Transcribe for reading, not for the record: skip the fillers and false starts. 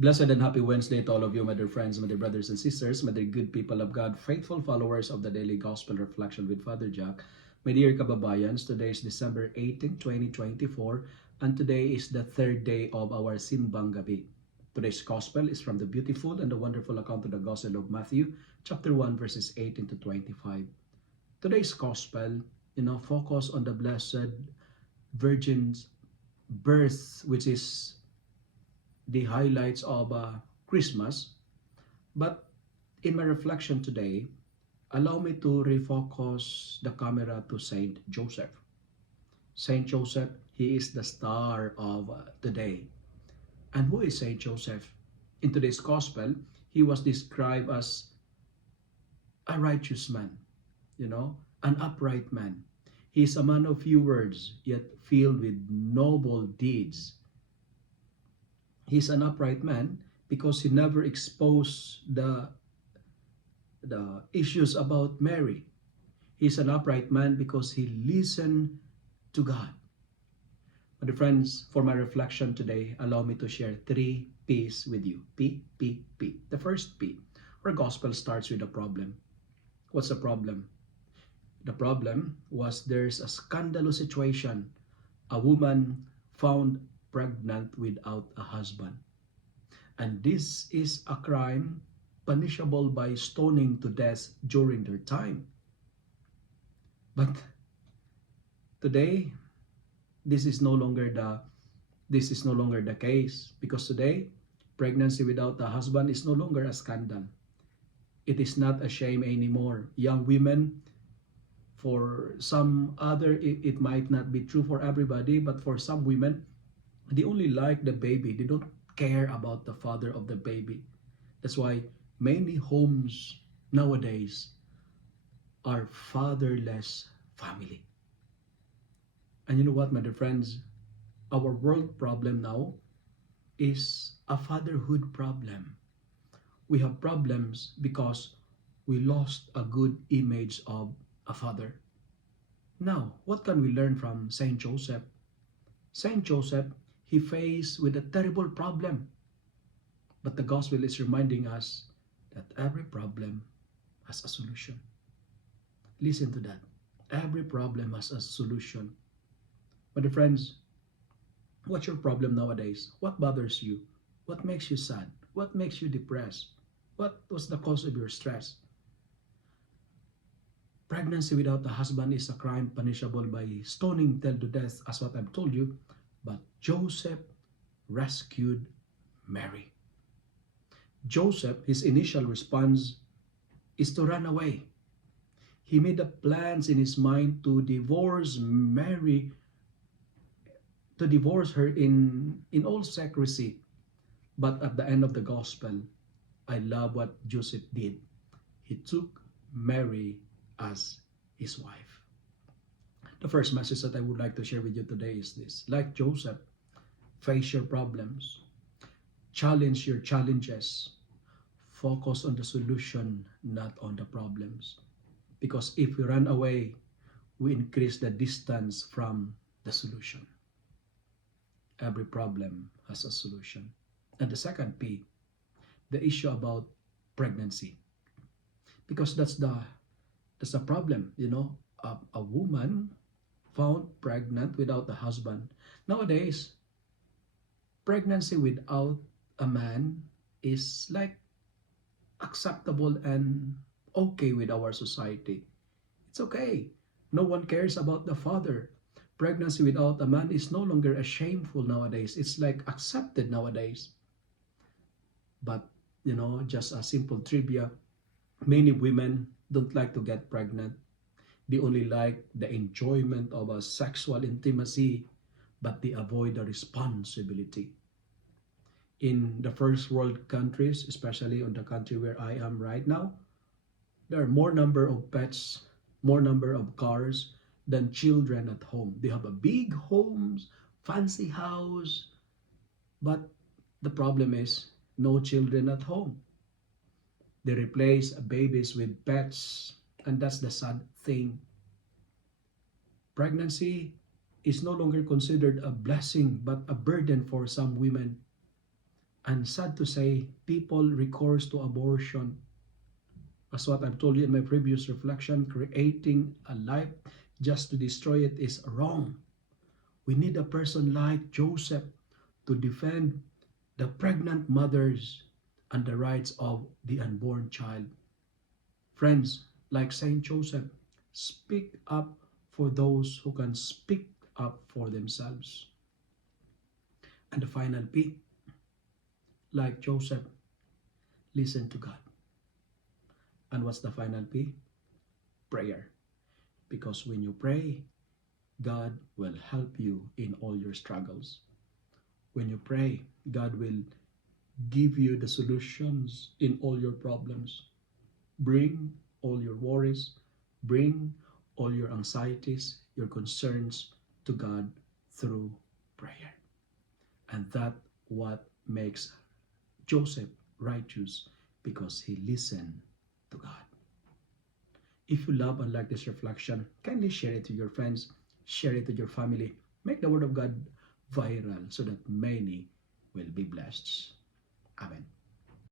Blessed and happy Wednesday to all of you, my dear friends, my dear brothers and sisters, my dear good people of God, faithful followers of the Daily Gospel Reflection with Father Jack. My dear kababayans, today is December 18, 2024, and today is the third day of our Simbang Gabi. Today's Gospel is from the beautiful and the wonderful account of the Gospel of Matthew, chapter 1, verses 18 to 25. Today's Gospel, focus on the Blessed Virgin's birth, which is the highlights of Christmas. But in my reflection today, allow me to refocus the camera to Saint Joseph. Saint Joseph, he is the star of today. And who is Saint Joseph? In today's gospel, he was described as a righteous man, an upright man. He is a man of few words, yet filled with noble deeds. He's an upright man because he never exposed the issues about Mary. He's an upright man because he listened to God. My friends, for my reflection today, allow me to share 3 P's with you. P, P, P. The first P, our gospel starts with a problem. What's the problem? The problem was there's a scandalous situation. A woman found pregnant without a husband. And this is a crime punishable by stoning to death during their time. But today, this is no longer the case, because today pregnancy without a husband is no longer a scandal. It is not a shame anymore. Young women, for some other, it might not be true for everybody, but for some women, they only like the baby. They don't care about the father of the baby. That's why many homes nowadays are fatherless family. And you know what, my dear friends? Our world problem now is a fatherhood problem. We have problems because we lost a good image of a father. Now, what can we learn from Saint Joseph? Saint Joseph, he faced with a terrible problem. But the gospel is reminding us that every problem has a solution. Listen to that. Every problem has a solution. But friends, what's your problem nowadays? What bothers you? What makes you sad? What makes you depressed? What was the cause of your stress? Pregnancy without a husband is a crime punishable by stoning till to death, as what I've told you. But Joseph rescued Mary. Joseph, his initial response is to run away. He made up plans in his mind to divorce Mary, to divorce her in all secrecy. But at the end of the gospel, I love what Joseph did. He took Mary as his wife. The first message that I would like to share with you today is this. Like Joseph, face your problems. Challenge your challenges. Focus on the solution, not on the problems. Because if we run away, we increase the distance from the solution. Every problem has a solution. And the second P, the issue about pregnancy. Because that's the problem, a woman found pregnant without a husband. Nowadays, pregnancy without a man is like acceptable and okay with our society. It's okay. No one cares about the father. Pregnancy without a man is no longer a shameful nowadays. It's like accepted nowadays. But, just a simple trivia, many women don't like to get pregnant. They only like the enjoyment of a sexual intimacy, but they avoid the responsibility. In the first world countries, especially on the country where I am right now, there are more number of pets, more number of cars than children at home. They have a big homes, fancy house, but the problem is no children at home. They replace babies with pets, and that's the sad thing. Pregnancy is no longer considered a blessing but a burden for some women. And sad to say, people recourse to abortion. As what I've told you in my previous reflection, creating a life just to destroy it is wrong. We need a person like Joseph to defend the pregnant mothers and the rights of the unborn child. Friends, like Saint Joseph, speak up for those who can speak up for themselves. And the final P, like Joseph, listen to God. And what's the final P? Prayer. Because when you pray, God will help you in all your struggles. When you pray, God will give you the solutions in all your problems. Bring all your worries, bring all your anxieties, your concerns to God through prayer. And that what makes Joseph righteous, because he listened to God. If you love and like this reflection, kindly share it to your friends, share it to your family. Make the Word of God viral so that many will be blessed. Amen.